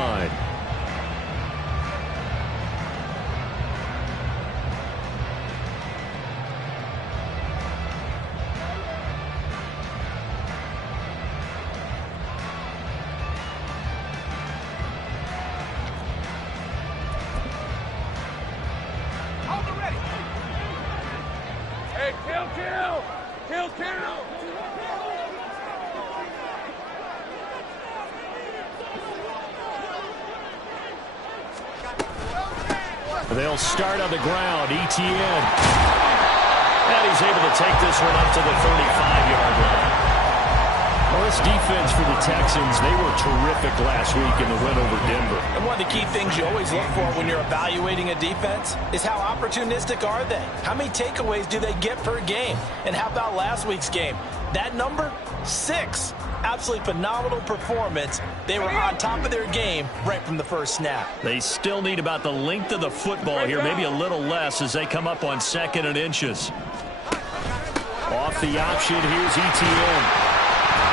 line. They'll start on the ground. Etienne. And he's able to take this one up to the 35-yard line. Well, this defense for the Texans, they were terrific last week in the win over Denver. And one of the key things you always look for when you're evaluating a defense is how opportunistic are they? How many takeaways do they get per game? And how about last week's game? That number, 6. Absolutely phenomenal performance. They were on top of their game right from the first snap. They still need about the length of the football here, maybe a little less as they come up on 2nd and inches. Off the option, here's Etienne.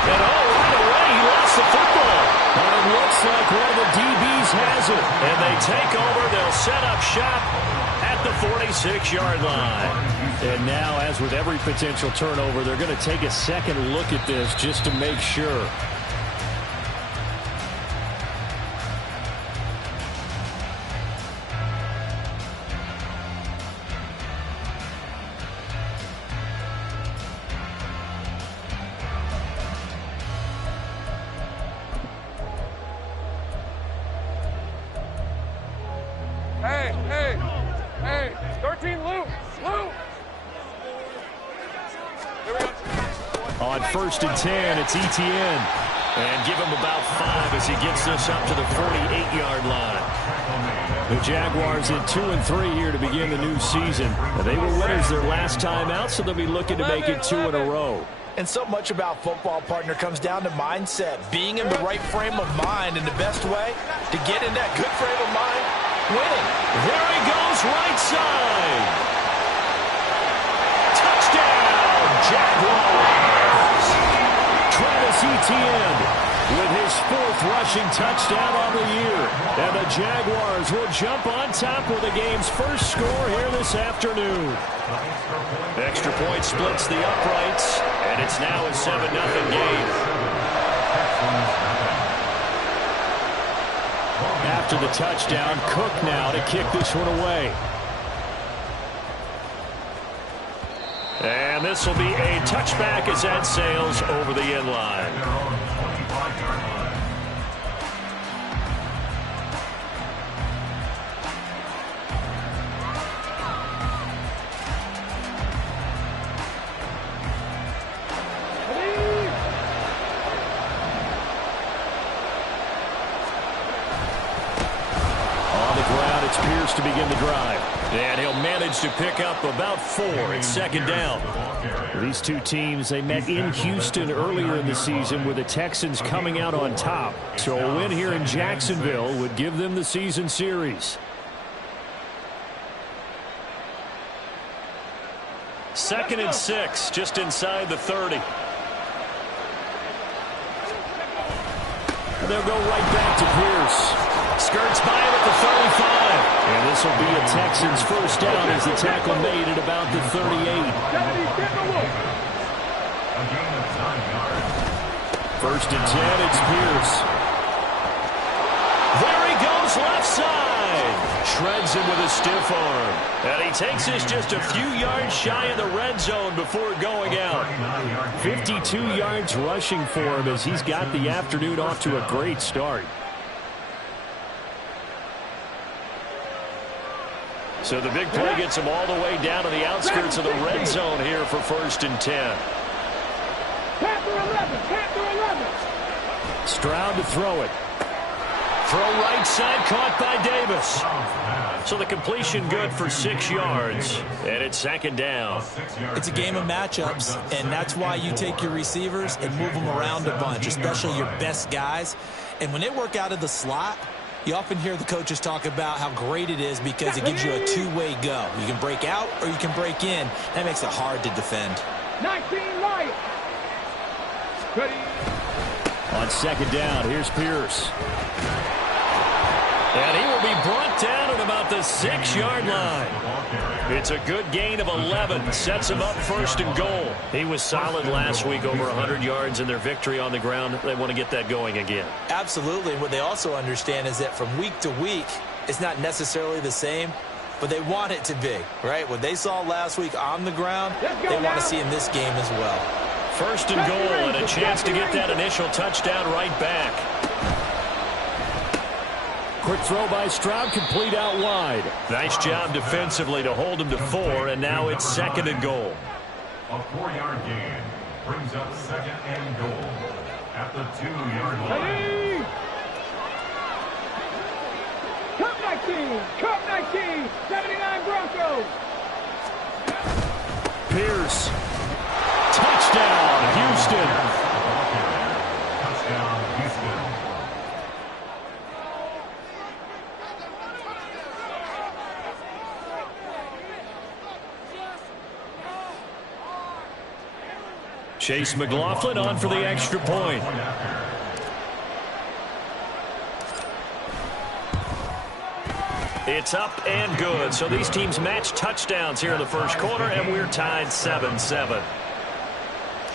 And right away, he lost the football. But it looks like one of the DBs has it. And they take over. They'll set up shop at the 46-yard line. And now, as with every potential turnover, they're going to take a second look at this just to make sure. Hey, 13 Luke. On 1st and 10, it's Etienne. And give him about 5 as he gets this up to the 48-yard line. The Jaguars in 2-3 here to begin the new season. They were winners their last time out, so they'll be looking to make it 2 in a row. And so much about football, partner, comes down to mindset. Being in the right frame of mind, and the best way to get in that good frame of mind, winning. There he goes, right side. Touchdown, Jaguars. Travis Etienne with his 4th rushing touchdown on the year. And the Jaguars will jump on top with the game's first score here this afternoon. Extra point splits the uprights, and it's now a 7-0 game. After the touchdown, Cook now to kick this one away. And this will be a touchback as that sails over the end line. It's Pierce to begin the drive. And he'll manage to pick up about 4 at 2nd down. These two teams, they met in Houston earlier in the season with the Texans coming out on top. So a win here in Jacksonville would give them the season series. 2nd and 6, just inside the 30. They'll go right back to Pierce. Skirts by him at the 35. And this will be a Texans first down as the tackle made at about the 38. 1st and 10, it's Pierce. There he goes, left side. Shreds him with a stiff arm. And he takes this just a few yards shy of the red zone before going out. 52 yards rushing for him as he's got the afternoon off to a great start. So the big play gets him all the way down to the outskirts of the red zone here for 1st and 10. Stroud to throw it. Throw right side, caught by Davis. So the completion good for 6 yards, and it's 2nd down. It's a game of matchups, and that's why you take your receivers and move them around a bunch, especially your best guys. And when they work out of the slot, you often hear the coaches talk about how great it is because it gives you a two-way go. You can break out or you can break in. That makes it hard to defend. 19 right. On 2nd down, here's Pierce. 6-yard line. It's a good gain of 11. Sets him up first and goal. He was solid last week, over 100 yards in their victory on the ground. They want to get that going again. Absolutely. What they also understand is that from week to week, it's not necessarily the same, but they want it to be, right? What they saw last week on the ground, they want to see in this game as well. First and goal, and a chance to get that initial touchdown right back. Quick throw by Stroud, complete out wide. Nice job defensively to hold him to 4, and now it's second and goal. A 4-yard gain brings up second and goal at the 2-yard line. Cup 19, 79 Broncos. Pierce. Touchdown, Houston. Touchdown, Houston. Chase McLaughlin on for the extra point. It's up and good. So these teams match touchdowns here in the first quarter, and we're tied 7-7.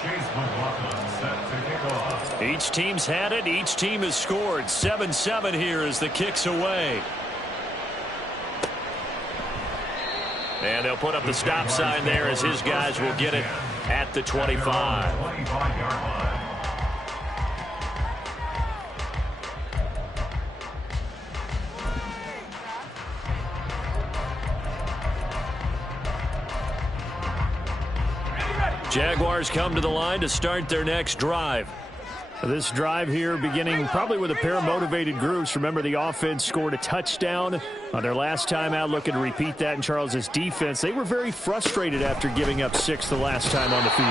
Chase McLaughlin set to kick off. Each team's had it. Each team has scored. 7-7 here as the kick's away. And they'll put up the stop sign there as his guys will get it at the 25. 25-yard line. Jaguars come to the line to start their next drive. This drive here beginning probably with a pair of motivated groups. Remember, the offense scored a touchdown on their last time out, looking to repeat that in Charles's defense. They were very frustrated after giving up 6 the last time on the field.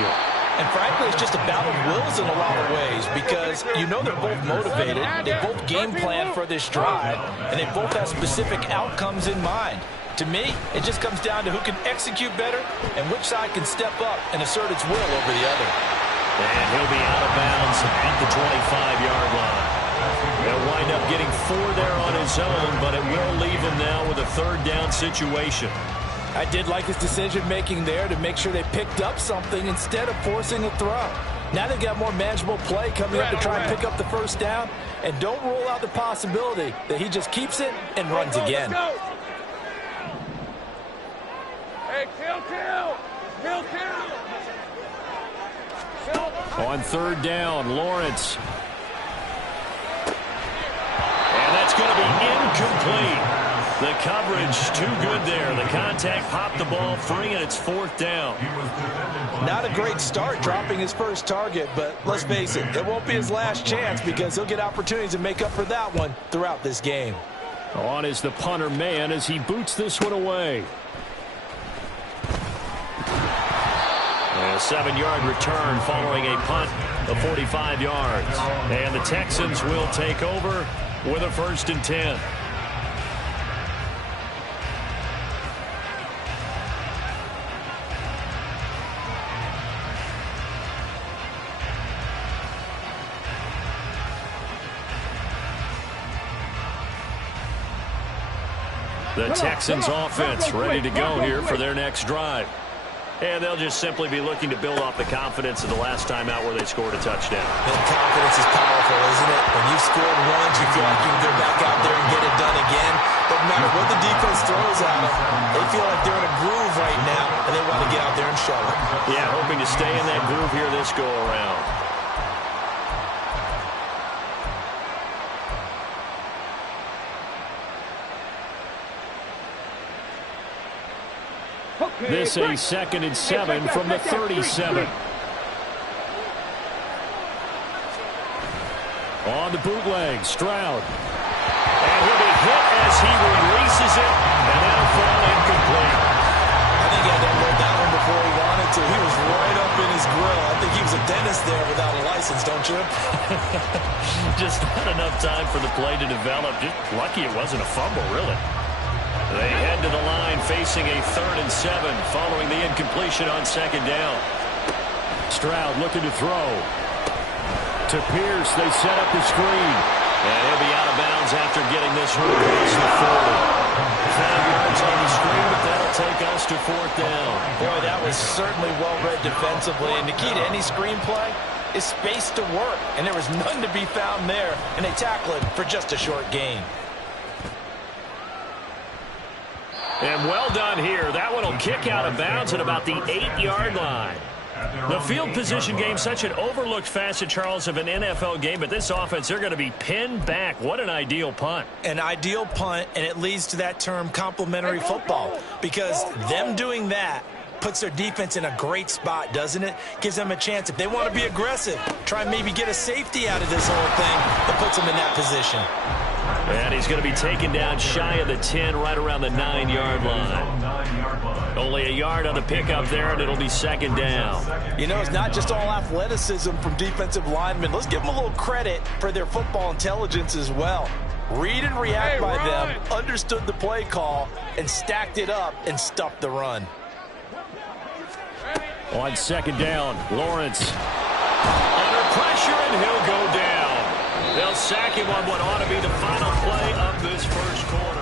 And frankly, it's just a battle of wills in a lot of ways because you know they're both motivated. They both game plan for this drive, and they both have specific outcomes in mind. To me, it just comes down to who can execute better and which side can step up and assert its will over the other. And he'll be out of bounds at the 25-yard line. They'll wind up getting 4 there on his own, but it will leave him now with a third down situation. I did like his decision-making there to make sure they picked up something instead of forcing a throw. Now they've got more manageable play coming up to try and pick up the first down, and don't rule out the possibility that he just keeps it and runs again. Hey, Till. On third down, Lawrence. And that's going to be incomplete. The coverage too good there. The contact popped the ball free, and it's 4th down. Not a great start dropping his first target, but let's face it, it won't be his last chance because he'll get opportunities to make up for that one throughout this game. On is the punter man as he boots this one away. A 7-yard return following a punt of 45 yards. And the Texans will take over with a 1st and 10. The Texans offense ready to go here for their next drive. And they'll just simply be looking to build off the confidence of the last time out where they scored a touchdown. And confidence is powerful, isn't it? When you've scored once, you feel like you can go back out there and get it done again. Doesn't matter what the defense throws at them. They feel like they're in a groove right now, and they want to get out there and show it. Yeah, hoping to stay in that groove here this go-around. This a 2nd and 7 from the 37. On the bootleg, Stroud. And he'll be hit as he releases it, and that'll fall incomplete. I think he had to unload that one before he wanted to. He was right up in his grill. I think he was a dentist there without a license, don't you? Just not enough time for the play to develop. Just lucky it wasn't a fumble, really. They head to the line facing a 3rd and 7 following the incompletion on 2nd down. Stroud looking to throw. To Pierce, they set up the screen. And he'll be out of bounds after getting this one across the 40. 5 yards on the take us to 4th down. Boy, that was certainly well-read defensively. And the key to any screenplay is space to work. And there was none to be found there. And they tackle it for just a short gain. And well done here. That one will kick out of bounds at about the 8-yard line. The field position game, such an overlooked facet, Charles, of an NFL game, but this offense, they're going to be pinned back. What an ideal punt. An ideal punt, and it leads to that term complementary football, because them doing that puts their defense in a great spot, doesn't it? Gives them a chance. If they want to be aggressive, try and maybe get a safety out of this whole thing, that puts them in that position. And he's going to be taken down shy of the 10, right around the 9-yard line. Only a yard on the pickup there, and it'll be 2nd down. You know, it's not just all athleticism from defensive linemen. Let's give them a little credit for their football intelligence as well. Read and react by them, understood the play call, and stacked it up and stuffed the run. On 2nd down, Lawrence. Under pressure, and he'll go down. They'll sack him on what ought to be the final play of this first quarter.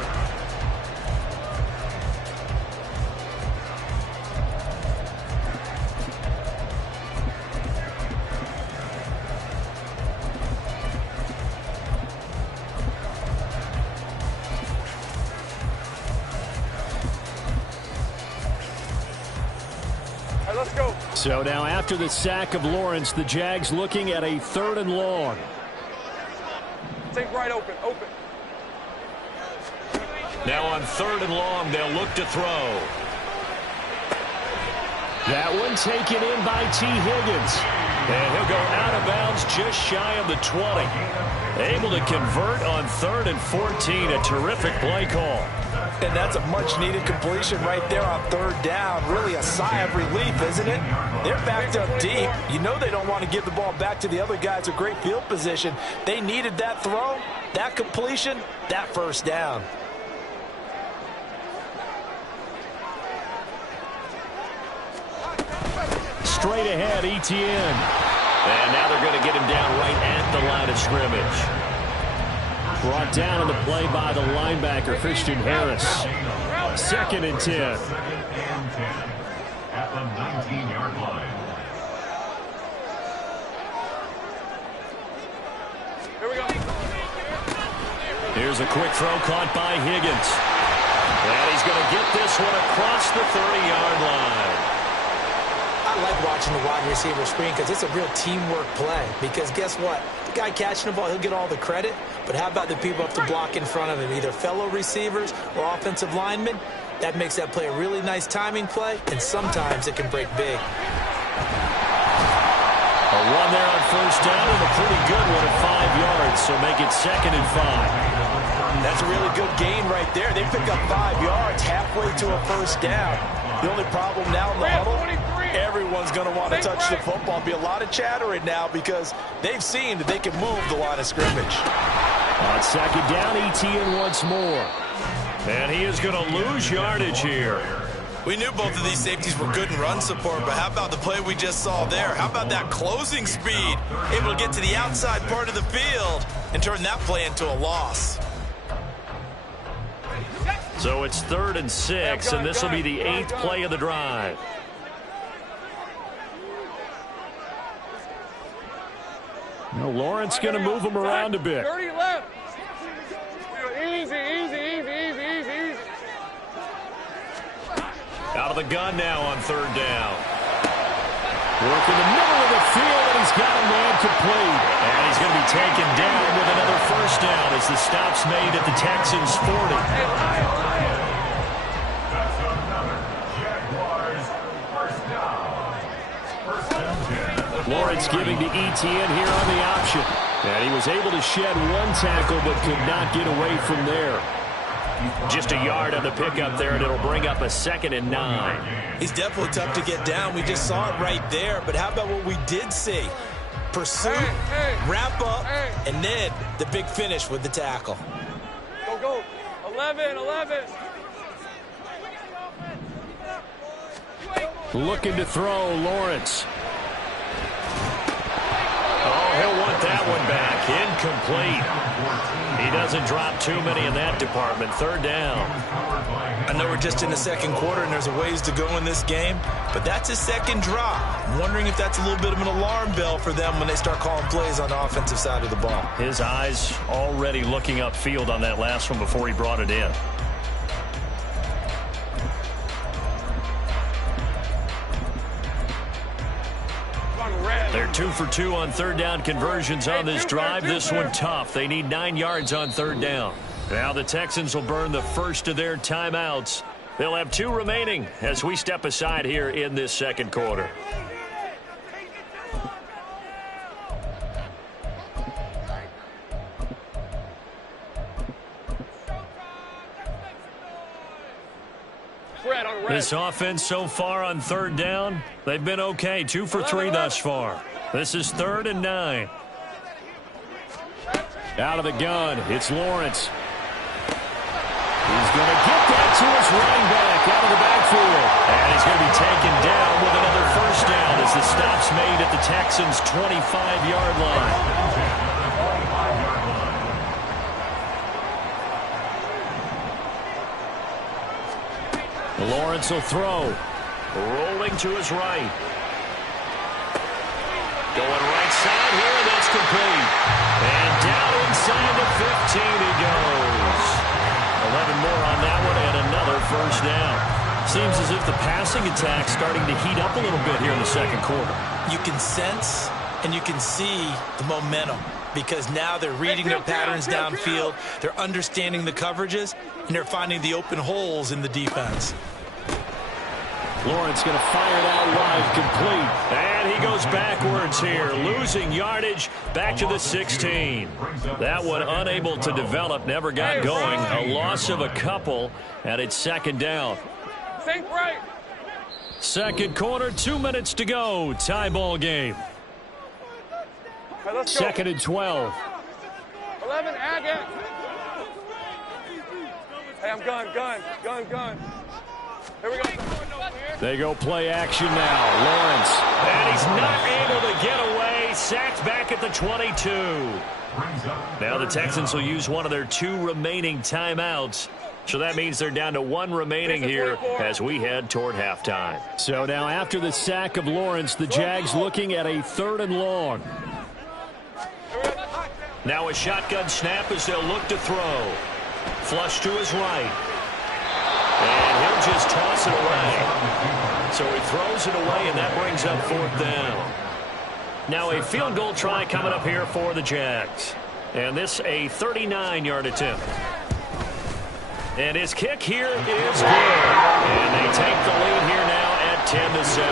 All right, let's go. So now after the sack of Lawrence, the Jags looking at a 3rd and long. Take right open. Now on 3rd and long, they'll look to throw. That one taken in by T. Higgins. And he'll go out of bounds just shy of the 20. Able to convert on 3rd and 14. A terrific play call. And that's a much-needed completion right there on 3rd down. Really a sigh of relief, isn't it? They're backed up deep. You know they don't want to give the ball back to the other guys with great field position. They needed that throw, that completion, that 1st down. Straight ahead, Etienne. And now they're going to get him down right at the line of scrimmage. Brought down on the play by the linebacker, Christian Harris. 2nd and 10. At the 19-yard line. Here we go. Here's a quick throw caught by Higgins. And he's going to get this one across the 30-yard line. I like watching the wide receiver screen because it's a real teamwork play. Because guess what? The guy catching the ball, he'll get all the credit. But how about the people up to block in front of him, either fellow receivers or offensive linemen? That makes that play a really nice timing play, and sometimes it can break big. A run there on 1st down, and a pretty good one at 5 yards, so make it 2nd and 5. That's a really good gain right there. They pick up 5 yards halfway to a 1st down. The only problem now in the huddle, everyone's going to want to touch the football. Be a lot of chattering now because they've seen that they can move the line of scrimmage. On 2nd down, Etienne once more. And he is going to lose yardage here. We knew both of these safeties were good in run support, but how about the play we just saw there? How about that closing speed? Able to get to the outside part of the field and turn that play into a loss. So it's 3rd and 6, and this will be the 8th play of the drive. Now Lawrence going to move him around a bit. 30 left. Easy. Out of the gun now on 3rd down. Work in the middle of the field, and he's got a man complete. And he's going to be taken down with another 1st down as the stop's made at the Texans' 40. That's another Jaguars 1st down. 1st and 10. Lawrence giving to Etienne here on the option. And he was able to shed one tackle, but could not get away from there. Just a yard on the pickup there, and it'll bring up a 2nd and 9. He's definitely tough to get down. We just saw it right there. But how about what we did see? Pursuit, wrap up, and then the big finish with the tackle. Go. 11. Looking to throw, Lawrence. Oh, he'll want that one back. complete. He doesn't drop too many in that department. Third down. I know we're just in the second quarter and there's a ways to go in this game, but that's his second drop. I'm wondering if that's a little bit of an alarm bell for them when they start calling plays on the offensive side of the ball. His eyes already looking upfield on that last one before he brought it in. They're 2 for 2 on third down conversions on this drive. This one tough. They need 9 yards on third down. Now the Texans will burn the first of their timeouts. They'll have 2 remaining as we step aside here in this second quarter. This offense so far on third down, they've been okay. 2 for 3 thus far. This is 3rd and 9. Out of the gun, it's Lawrence. He's going to get that to his running back out of the backfield. And he's going to be taken down with another first down as the stop's made at the Texans' 25-yard line. Lawrence will throw. Rolling to his right. Going right side here, that's complete. And down inside the 15 he goes. 11 more on that one and another first down. Seems as if the passing attack's starting to heat up a little bit here in the second quarter. You can sense and you can see the momentum because now they're reading their patterns downfield, they're understanding the coverages, and they're finding the open holes in the defense. Lawrence going to fire it out wide, complete. And he goes backwards here, losing yardage back to the 16. That one unable to develop, never got going. A loss of a couple, and it's second down. Second quarter, 2 minutes to go. Tie ball game. Second and 12. 11, add it. Hey, I'm gun. Here we go. They go play action now. Lawrence. And he's not able to get away. Sacked back at the 22. Now the Texans will use one of their 2 remaining timeouts. So that means they're down to 1 remaining here as we head toward halftime. So now after the sack of Lawrence, the Jags looking at a 3rd and long. Now a shotgun snap as they'll look to throw. Flush to his right. And he'll just toss it away. So he throws it away, and that brings up 4th down. Now a field goal try coming up here for the Jags. And this a 39-yard attempt. And his kick here is good. And they take the lead here now at 10-7.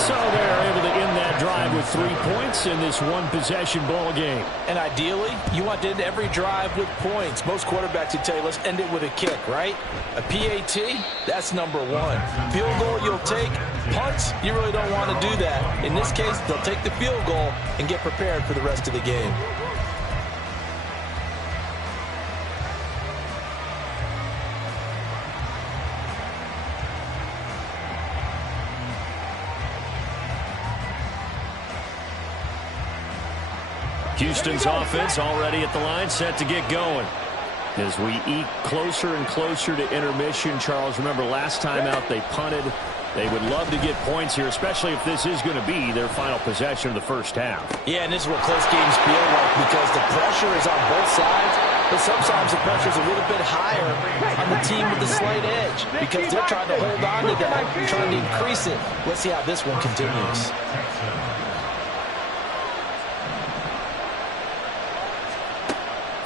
So they're able to end that drive with 3 points in this one-possession ball game. And ideally, you want to end every drive with points. Most quarterbacks would tell you, let's end it with a kick, right? A PAT, that's number 1. Field goal, you'll take. Punts, you really don't want to do that. In this case, they'll take the field goal and get prepared for the rest of the game. Houston's offense already at the line, set to get going. As we eke closer and closer to intermission, Charles, remember last time out they punted. They would love to get points here, especially if this is going to be their final possession of the first half. Yeah, and this is what close games feel like because the pressure is on both sides, but sometimes the pressure is a little bit higher on the team with the slight edge because they're trying to hold on to that, trying to increase it. Let's see how this one continues.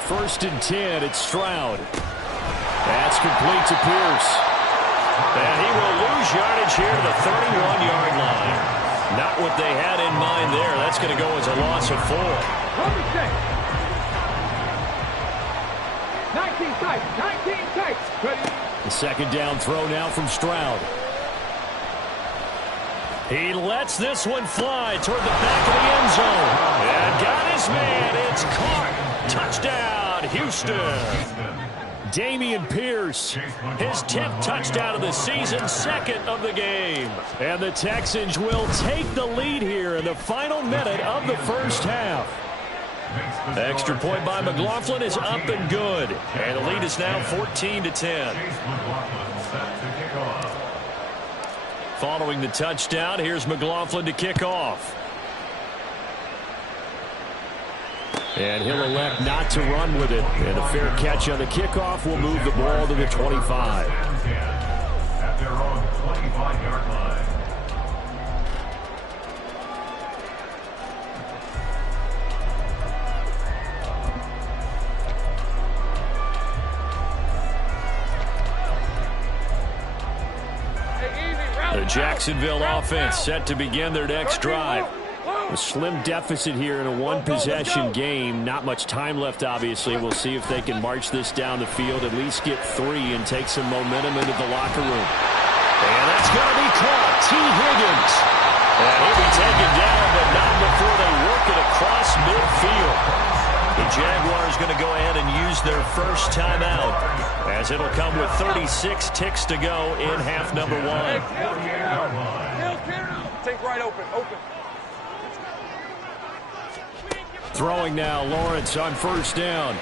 First and 10, it's Stroud. That's complete to Pierce. And he will lose yardage here to the 31-yard line. Not what they had in mind there. That's going to go as a loss of 4. 19 tight. The second down throw now from Stroud. He lets this one fly toward the back of the end zone. And got his man. It's caught. Touchdown, Houston. Dameon Pierce. His 10th touchdown of the season, second of the game. And the Texans will take the lead here in the final minute of the first half. Extra point by McLaughlin is up and good. And the lead is now 14-10. Following the touchdown, here's McLaughlin to kick off. And he'll elect not to run with it. And a fair catch on the kickoff will move the ball to the 25. At their own 25-yard line. The Jacksonville offense set to begin their next drive. A slim deficit here in a one-possession game. Not much time left, obviously. We'll see if they can march this down the field, at least get 3 and take some momentum into the locker room. And that's going to be caught. T. Higgins. And he'll be taken down, but not before they work it across midfield. The Jaguars going to go ahead and use their first timeout, as it'll come with 36 ticks to go in half number 1. Take right open. Throwing now, Lawrence on first down.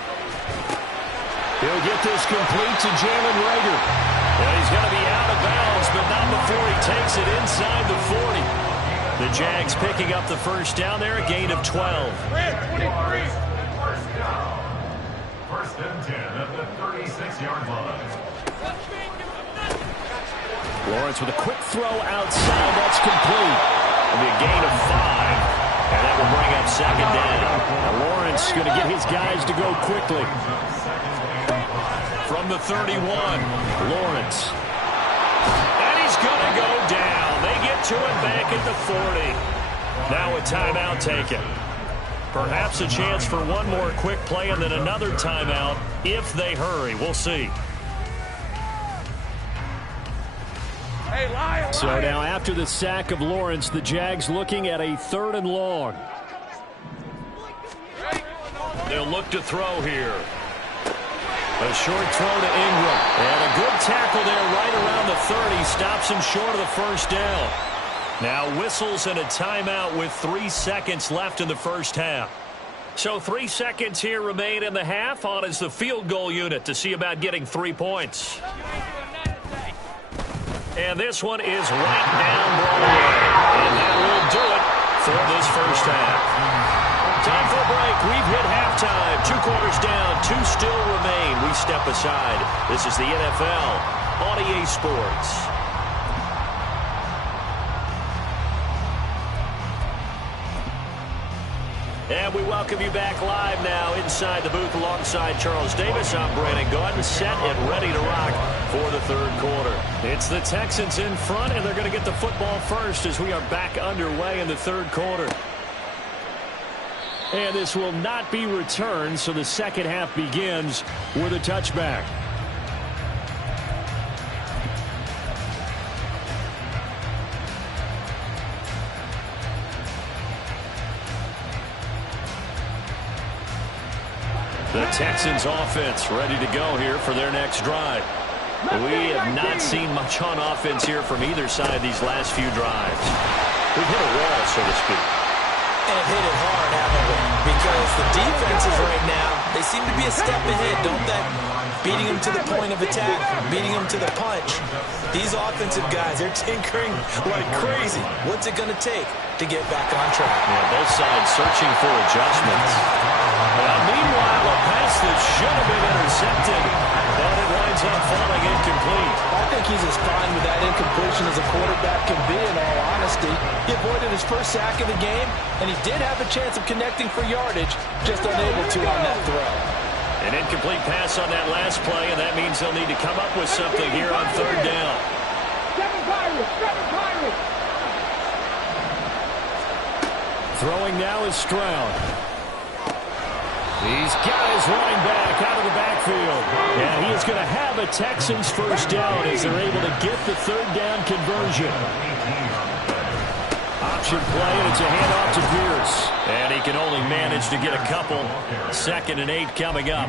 He'll get this complete to Jalen Reagor. And he's going to be out of bounds, but not before he takes it inside the 40. The Jags picking up the first down there, a gain of 12. First down. First and 10 at the 36-yard line. Lawrence with a quick throw outside. That's complete. It'll be a gain of 5. And that will bring up second down. Now Lawrence going to get his guys to go quickly. From the 31, Lawrence. and he's going to go down. They get to it back at the 40. Now a timeout taken. Perhaps a chance for one more quick play and then another timeout if they hurry. We'll see. Hey, Lion. So now after the sack of Lawrence, the Jags looking at a 3rd and long. They'll look to throw here. A short throw to Ingram. And a good tackle there right around the 30. Stops him short of the first down. Now whistles and a timeout with 3 seconds left in the first half. So 3 seconds here remain in the half. On is the field goal unit to see about getting 3 points. And this one is right down Broadway. And that will do it for this first half. Time for a break. We've hit halftime. 2 quarters down. 2 still remain. We step aside. This is the NFL on EA Sports. And we welcome you back live now inside the booth alongside Charles Davis. I'm Brandon Gaudin, set and ready to rock for the 3rd quarter. It's the Texans in front, and they're going to get the football first as we are back underway in the 3rd quarter. And this will not be returned, so the second half begins with a touchback. The Texans offense ready to go here for their next drive. We have not seen much on offense here from either side these last few drives. We've hit a wall, so to speak. And hit it hard, haven't we? Because the defenses right now, they seem to be a step ahead, don't they? Beating them to the point of attack, beating them to the punch. These offensive guys, they're tinkering like crazy. What's it going to take to get back on track? Yeah, both sides searching for adjustments. Meanwhile, a pass that should have been intercepted, but it winds up falling incomplete. I think he's as fine with that incompletion as a quarterback can be, in all honesty. He avoided his first sack of the game, and he did have a chance of connecting for yardage, just unable to on that throw. An incomplete pass on that last play, and that means they'll need to come up with something here on 3rd down. Throwing now is Stroud. He's got his running back out of the backfield. And he is going to have a Texans first down as they're able to get the 3rd down conversion. Option play, and it's a handoff to Pierce. And he can only manage to get a couple. 2nd and 8 coming up.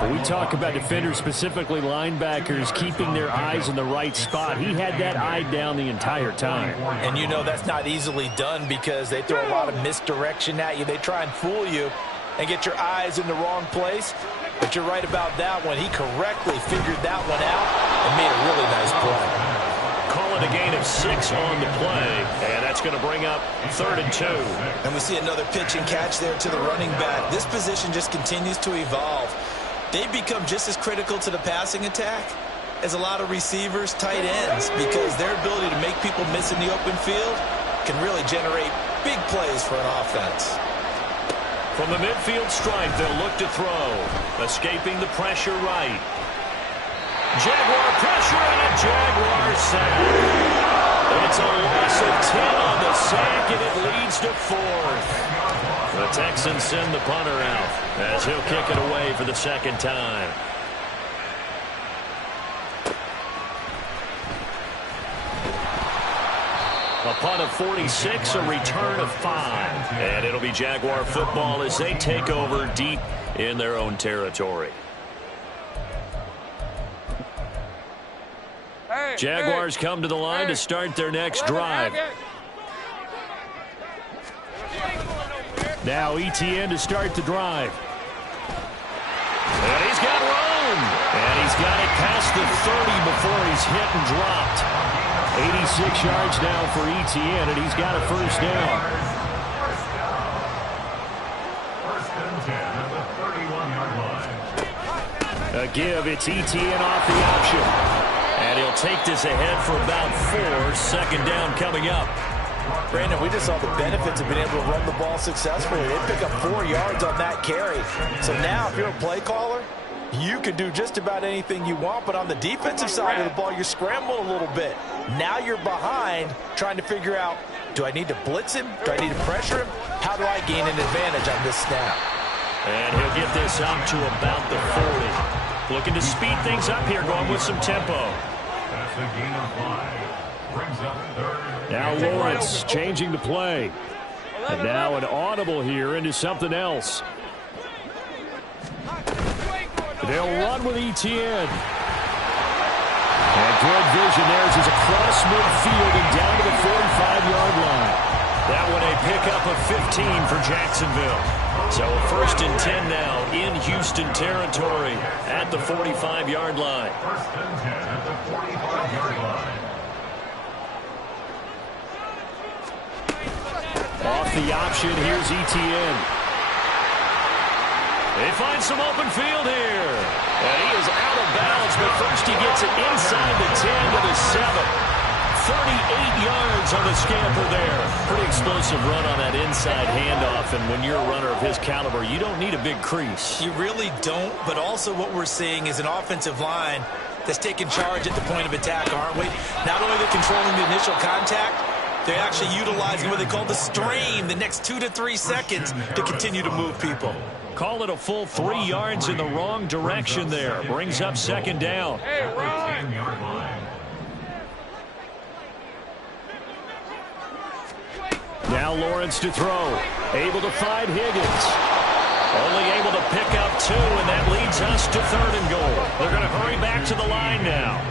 When we talk about defenders, specifically linebackers, keeping their eyes in the right spot. He had that eye down the entire time. And you know that's not easily done because they throw a lot of misdirection at you. They try and fool you. and get your eyes in the wrong place. But you're right about that one. He correctly figured that one out and made a really nice play. Call it a gain of 6 on the play, and that's going to bring up 3rd and 2. And we see another pitch and catch there to the running back. This position just continues to evolve. They become just as critical to the passing attack as a lot of receivers, tight ends, because their ability to make people miss in the open field can really generate big plays for an offense. From the midfield stripe, they'll look to throw. Escaping the pressure right. Jaguar pressure and a Jaguar sack. It's a loss of 10 on the sack, and it leads to 4th. The Texans send the punter out as he'll kick it away for the 2nd time. A punt of 46, a return of 5. And it'll be Jaguar football as they take over deep in their own territory. Jaguars come to the line to start their next drive. Now ETN to start the drive. And he's got room. And he's got it past the 30 before he's hit and dropped. 86 yards now for ETN, and he's got a 1st down. 1st and 10 at the 31-yard line. A give, it's ETN off the option. And he'll take this ahead for about 4. 2nd down coming up. Brandon, we just saw the benefits of being able to run the ball successfully. They pick up 4 yards on that carry. So now if you're a play caller, you can do just about anything you want. But on the defensive side of the ball, you're scrambling a little bit. Now you're behind trying to figure out, do I need to blitz him? Do I need to pressure him? How do I gain an advantage on this snap? And he'll get this out to about the 40. Looking to speed things up here, going with some tempo. That's a gain of 5. Brings up 3rd. Now Lawrence changing the play. And now an audible here into something else. They'll run with ETN. And good vision there as he's across midfield and down to the 45-yard line. That one a pickup of 15 for Jacksonville. So 1st and 10 now in Houston territory at the 45-yard line. 1st and 10 at the 45-yard line. Off the option, here's ETN. They find some open field here. And he is out of bounds, but first he gets it inside the 10 to the 7. 38 yards on the scamper there. Pretty explosive run on that inside handoff, and when you're a runner of his caliber, you don't need a big crease. You really don't, but also what we're seeing is an offensive line that's taking charge at the point of attack, aren't we? Not only they're controlling the initial contact, they're actually utilizing what they call the strain, the next 2 to 3 seconds to continue to move people. Call it a full 3 yards in the wrong direction there. Brings up 2nd down. Hey, Ron. 10-yard line. Now Lawrence to throw. Able to find Higgins. Only able to pick up 2, and that leads us to 3rd and goal. They're going to hurry back to the line now.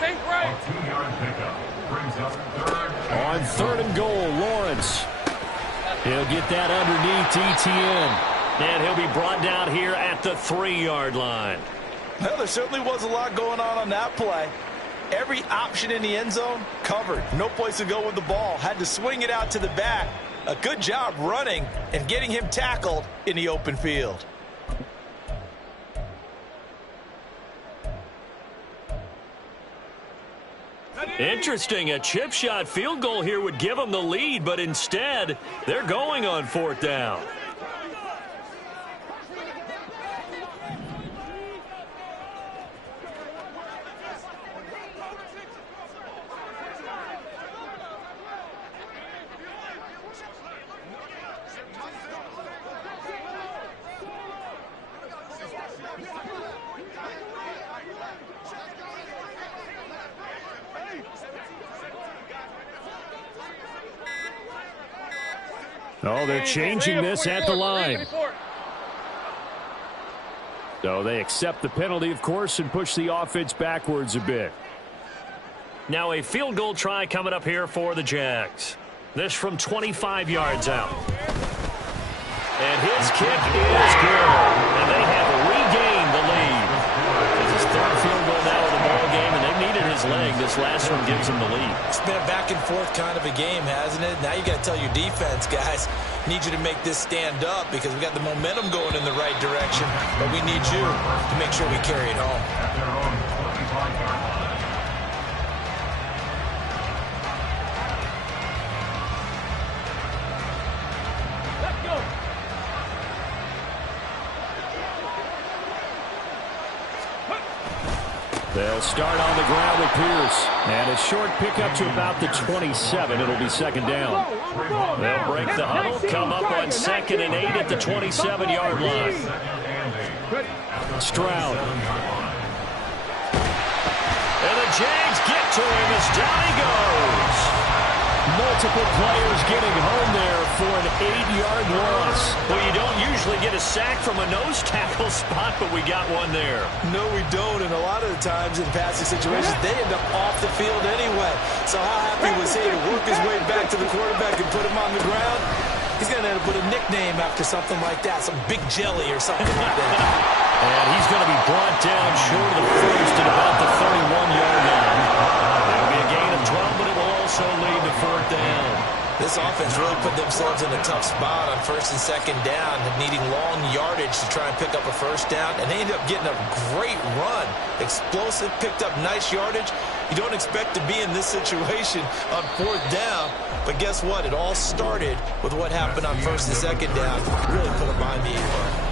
Think right. A 2-yard pickup. Brings up 3rd. On 3rd and goal, Lawrence. He'll get that underneath ETN. And he'll be brought down here at the 3-yard line. Well, there certainly was a lot going on that play. Every option in the end zone covered. No place to go with the ball. Had to swing it out to the back. A good job running and getting him tackled in the open field. Interesting. A chip shot field goal here would give them the lead, but instead, they're going on 4th down. Oh, they're changing this at the line. So they accept the penalty, of course, and push the offense backwards a bit. Now a field goal try coming up here for the Jags. This from 25 yards out. And his kick is good. And they have regained the lead. It's his third field goal now of the ball game, and they needed his leg. This last one gives them the lead. It's been a back-and-forth kind of a game, hasn't it? Now you got to tell your defense, guys, need you to make this stand up because we got the momentum going in the right direction, but we need you to make sure we carry it home. At their own 25-yard line. They'll start on the ground with Pierce. And a short pickup to about the 27. It'll be second down. They'll break the huddle, come up on 2nd and 8 at the 27-yard line. Stroud. And the Jags get to him as down he goes. Multiple players getting home there for an 8-yard loss. Well, you don't usually get a sack from a nose tackle spot, but we got one there. No, we don't, and a lot of the times in passing situations, they end up off the field anyway. So how happy was he to work his way back to the quarterback and put him on the ground? He's going to end up with a nickname after something like that, some Big Jelly or something like that. And he's going to be brought down short of the first at about the 31-yard line. It'll be a gain of 12, but it will also lead to 4th down. This offense really put themselves in a tough spot on 1st and 2nd down, needing long yardage to try and pick up a 1st down, and they ended up getting a great run. Explosive, picked up nice yardage. You don't expect to be in this situation on 4th down, but guess what? It all started with what happened on 1st and 2nd down. Really put them behind the 8-yard.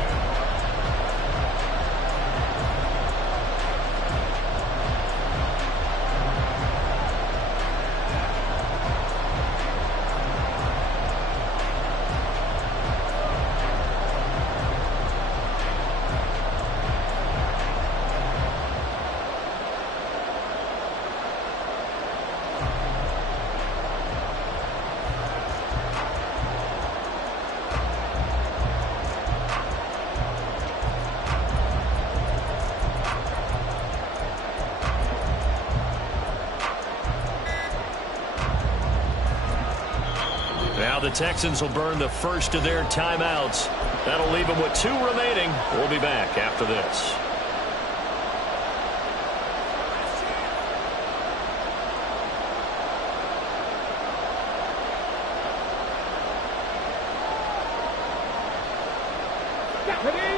Now the Texans will burn the first of their timeouts. That'll leave them with 2 remaining. We'll be back after this.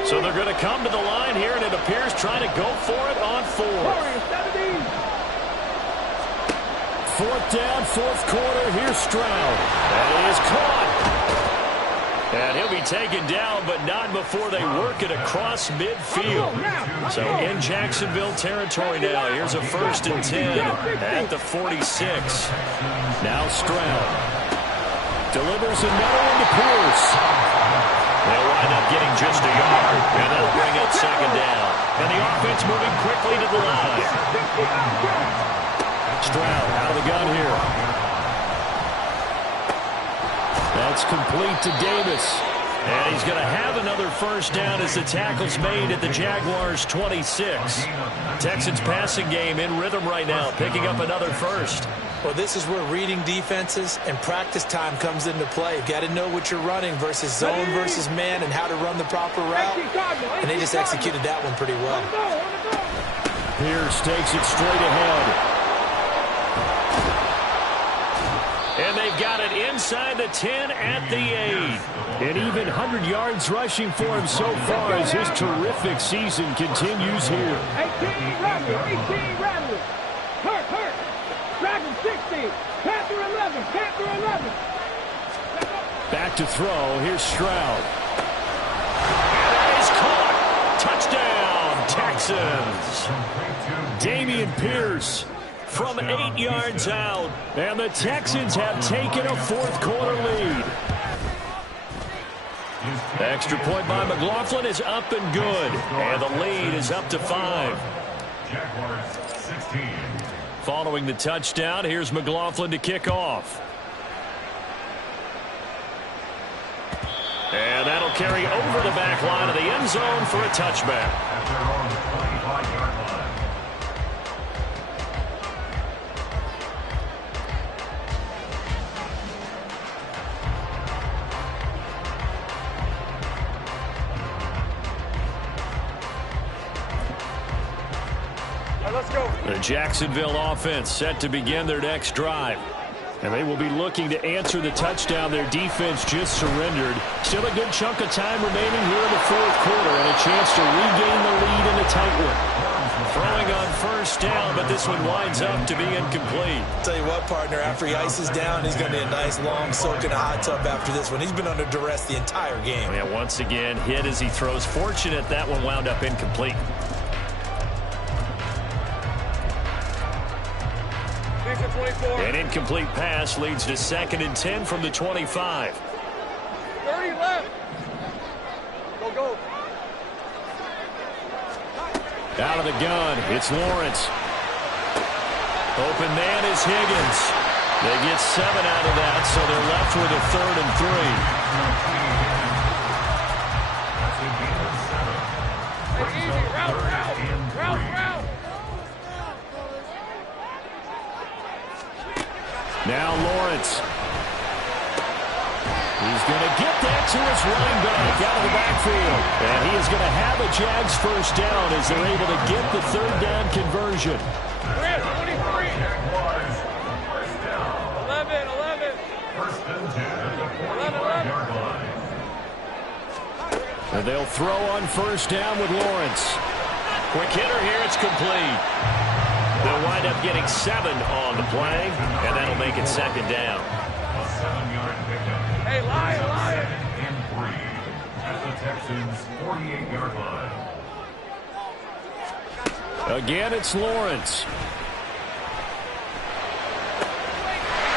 So they're going to come to the line here, and it appears trying to go for it on 4th. 4th down, 4th quarter. Here's Stroud. That is caught. And he'll be taken down, but not before they work it across midfield. So in Jacksonville territory now. Here's a 1st and 10 at the 46. Now Stroud delivers another one to Pierce. They'll wind up getting just a yard, and that'll bring up 2nd down. And the offense moving quickly to the line. Stroud out of the gun here. That's complete to Davis. And he's going to have another 1st down as the tackle's made at the Jaguars' 26. Texans passing game in rhythm right now, picking up another 1st. Well, this is where reading defenses and practice time comes into play. You've got to know what you're running versus zone versus man and how to run the proper route. And they just executed that one pretty well. Pierce takes it straight ahead. And they've got it inside the 10 at the 8. And even 100 yards rushing for him so far as his terrific season continues here. 18 Rattler. Hurt. Dragon 60. Panther 11. Panther 11. Back to throw. Here's Stroud. That is caught. Touchdown, Texans. Dameon Pierce from 8 yards out. And the Texans have taken a 4th quarter lead. Extra point by McLaughlin is up and good. And the lead is up to 5. Jaguars 16. Following the touchdown, here's McLaughlin to kick off. And that'll carry over the back line of the end zone for a touchback. At their own 25-yard line. right, let's go. The Jacksonville offense set to begin their next drive. And they will be looking to answer the touchdown their defense just surrendered. Still a good chunk of time remaining here in the fourth quarter and a chance to regain the lead in a tight one. Throwing on first down, but this one winds up to be incomplete. Tell you what, partner, after he ices down, he's going to be a nice long soak in a hot tub after this one. He's been under duress the entire game. Yeah, once again, hit as he throws. Fortunate that one wound up incomplete. An incomplete pass leads to 2nd and 10 from the 25. 30 left. Go, go. Out of the gun, it's Lawrence. Open man is Higgins. They get 7 out of that, so they're left with a 3rd and 3. Hey, easy. Route. Now Lawrence. He's going to get that to his running back out of the backfield. And he is going to have a Jags first down as they're able to get the 3rd down conversion. 23. 11. First and 10 at the 45-yard line. And they'll throw on first down with Lawrence. Quick hitter here, it's complete. They'll wind up getting 7 on the play, and that'll make it 2nd down. A 7-yard pickup. Hey, Lion. 2nd and 3 at the Texans' 48-yard line. Again, it's Lawrence.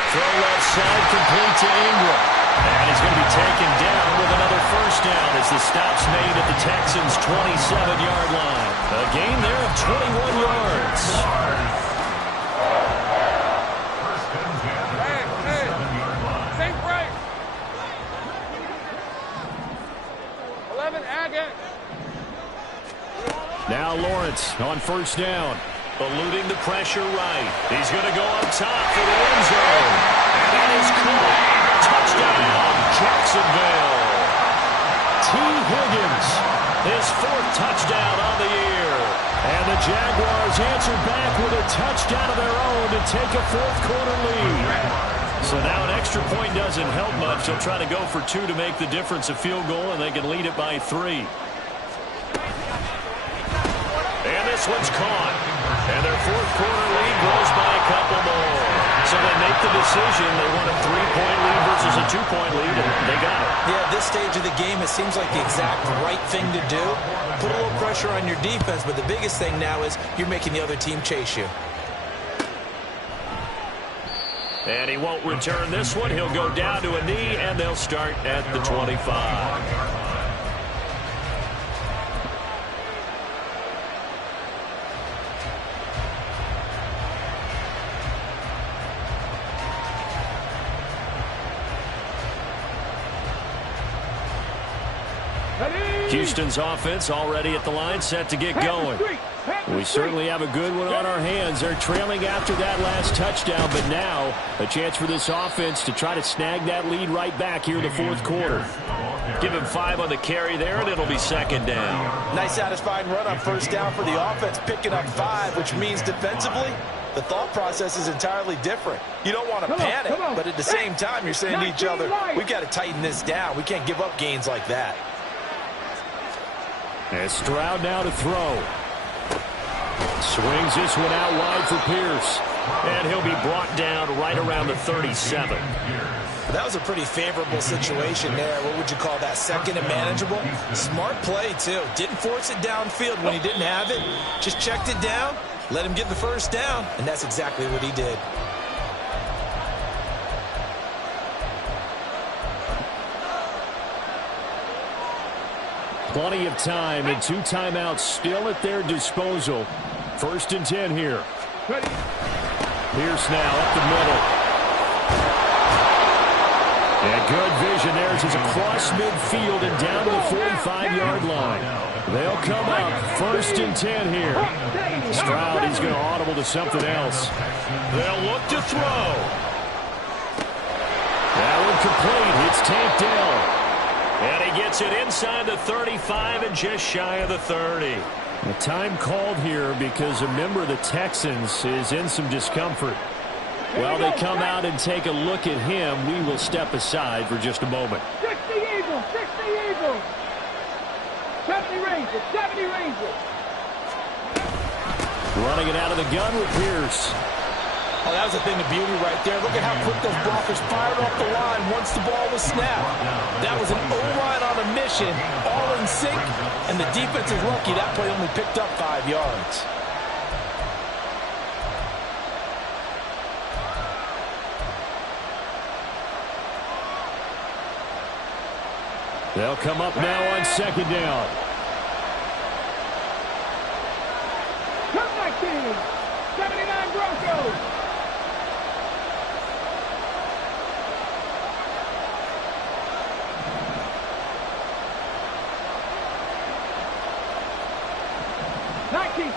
Throw left side, complete to Ingram. And he's going to be taken down with another first down as the stop's made at the Texans' 27-yard line. A gain there of 21 yards. First and 10 at the 7-yard line. Think right. 11, Agate. Now Lawrence on first down. Eluding the pressure right. He's going to go up top for the end zone. And that is caught. Touchdown, Jacksonville. T. Higgins, His 4th touchdown on the year. and the Jaguars answer back with a touchdown of their own to take a fourth quarter lead. So now an extra point doesn't help much. They'll try to go for 2 to make the difference a field goal, and they can lead it by 3. And this one's caught. And their fourth quarter lead grows by a couple more. So they make the decision. They want a 3-point lead versus a 2-point lead, and they got it. Yeah, at this stage of the game, it seems like the exact right thing to do. Put a little pressure on your defense, but the biggest thing now is you're making the other team chase you. And he won't return this one. He'll go down to a knee, and they'll start at the 25. Houston's offense already at the line, set to get going. We certainly have a good one on our hands. They're trailing after that last touchdown, but now a chance for this offense to try to snag that lead right back here in the fourth quarter. Give him 5 on the carry there, and it'll be 2nd down. Nice satisfying run on first down for the offense, picking up 5, which means defensively, the thought process is entirely different. You don't want to panic, but at the same time, you're saying to each other, we've got to tighten this down. We can't give up gains like that. And Stroud now to throw. Swings this one out wide for Pierce. And he'll be brought down right around the 37. That was a pretty favorable situation there. What would you call that? 2nd and manageable? Smart play, too. Didn't force it downfield when he didn't have it. Just checked it down, let him get the first down, and that's exactly what he did. Plenty of time and 2 timeouts still at their disposal. 1st and 10 here. Pierce now up the middle. And good vision there as he's across midfield and down to the 45-yard line. They'll come up 1st and 10 here. Stroud, he's going to audible to something else. They'll look to throw. That one complete. It's Tank Dell. And he gets it inside the 35 and just shy of the 30. A time called here because a member of the Texans is in some discomfort. While they come out and take a look at him, we will step aside for just a moment. 60 Eagles, 60 Eagles. 70 Rangers, 70 Rangers. Running it out of the gun with Pierce. Oh, that was a thing of beauty right there. Look at how quick those blockers fired off the line once the ball was snapped. That was an O-line on a mission, all in sync, and the defense is lucky that play only picked up 5 yards. They'll come up now on second down. Come back team. 79 Broncos.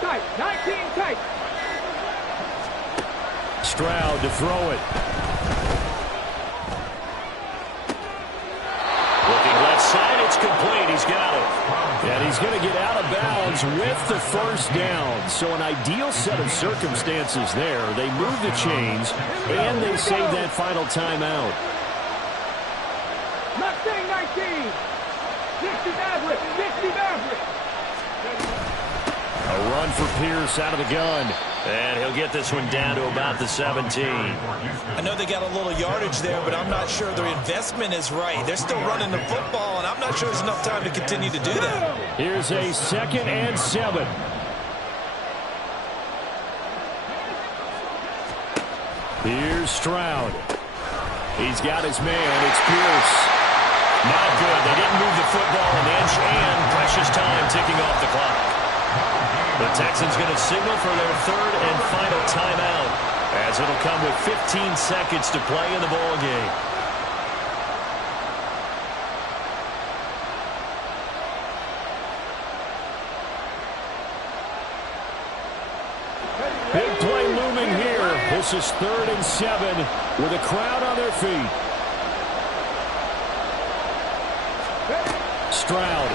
Tight, 19 tight. Stroud to throw it. Looking left side, it's complete. He's got it. And he's going to get out of bounds with the first down. So an ideal set of circumstances there. They move the chains, and they save that final timeout. Mustang 19. 60 Maverick, 60 Maverick. A run for Pierce out of the gun. And he'll get this one down to about the 17. I know they got a little yardage there, but I'm not sure their investment is right. They're still running the football, and I'm not sure there's enough time to continue to do that. Here's a 2nd and 7. Here's Stroud. He's got his man. It's Pierce. Not good. They didn't move the football an inch, and precious time ticking off the clock. The Texans going to signal for their 3rd and final timeout, as it'll come with 15 seconds to play in the ball game. Big play looming here. This is 3rd and 7 with a crowd on their feet. Stroud.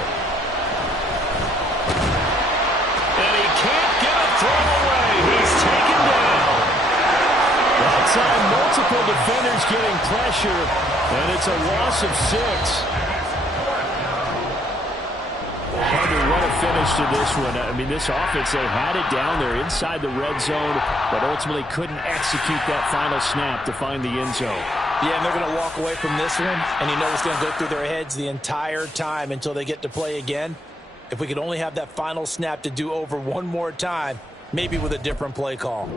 And he can't get a throw away. He's taken down. That time, multiple defenders getting pressure, and it's a loss of 6. What a finish to this one. I mean, this offense, they had it down there inside the red zone, but ultimately couldn't execute that final snap to find the end zone. Yeah, and they're going to walk away from this one, and you know it's going to go through their heads the entire time until they get to play again. If we could only have that final snap to do over one more time, maybe with a different play call.